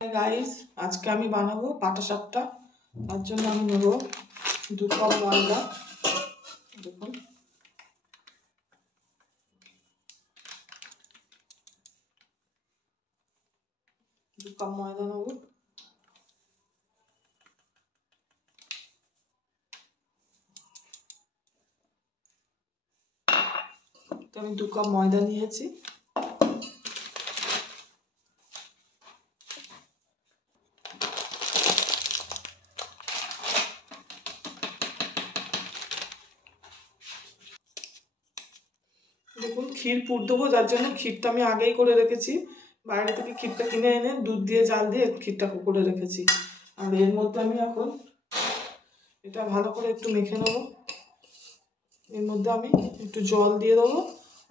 Guys, আজকে আমি বানাবো পাটাসাপটা। তার জন্য আমি নেব 2 কাপ ময়দা। দেখুন, 2 কাপ ময়দা নেব। আমি 2 কাপ ময়দা নিয়েছি। দেখুন, ক্ষীর পুর দেবো, যার জন্য ক্ষীরটা আমি আগেই করে রেখেছি। বাইরে থেকে ক্ষীরটা কিনে এনে দুধ দিয়ে জাল দিয়ে ক্ষীরটা করে রেখেছি। আর এর মধ্যে আমি এখন এটা ভালো করে একটু মেখে নেব। এর মধ্যে আমি একটু জল দিয়ে দেবো,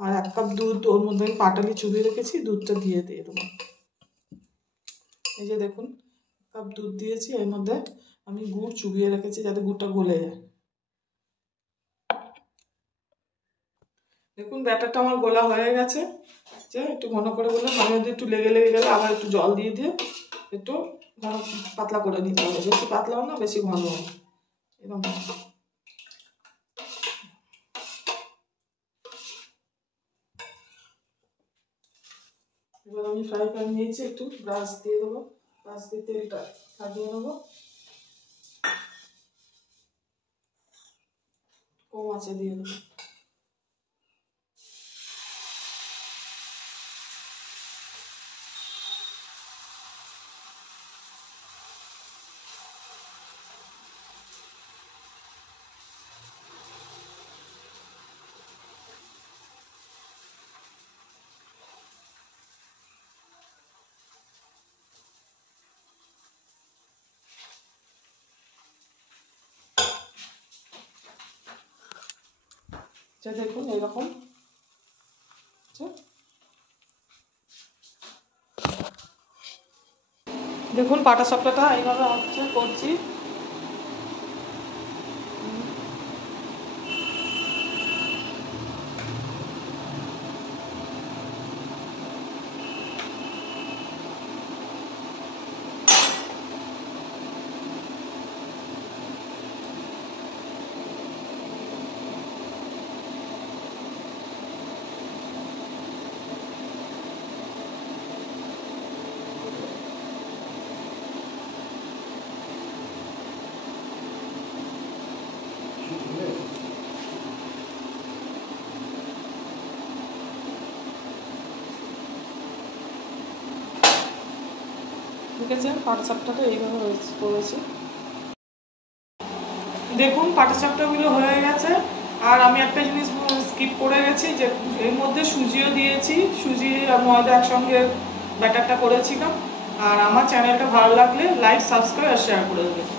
আর 1 কাপ দুধ ওর মধ্যে আমি পাটালি চুবিয়ে রেখেছি, দুধটা দিয়ে দেবো। এই যে দেখুন, 1 কাপ দুধ দিয়েছি। এর মধ্যে আমি গুড় চুবিয়ে রেখেছি যাতে গুড়টা গলে যায়। দেখুন, ব্যাটারটা আমার গোলা হয়ে গেছে। যে একটু ঘন করে বললাম, আমি যদি একটু লেগে গেলে আবার একটু জল দিয়ে একটু ঘন পাতলা করে নিতে হবে। বেশি পাতলাও না, বেশি ঘন হবে, এরকম। এবার আমি ফ্রাই প্যান নিয়েছি, একটু ব্রাশ দিয়ে দেবো। ব্রাশ দিয়ে তেলটা লাগিয়ে নেবো। কম আঁচে দিয়ে দেবো। দেখুন এরকম। দেখুন, পাটাসাপটাটা এইভাবে করছি। ঠিক আছে, পাটাসাপটাটা এইভাবে করেছি। দেখুন, পাটাসাপটাগুলো হয়ে গেছে। আর আমি একটা জিনিস স্কিপ করে গেছি, যে এর মধ্যে সুজিও দিয়েছি। সুজি আর ময়দা একসঙ্গে ব্যাটারটা করেছিলাম। আর আমার চ্যানেলটা ভালো লাগলে লাইক, সাবস্ক্রাইব আর শেয়ার করে দেবেন।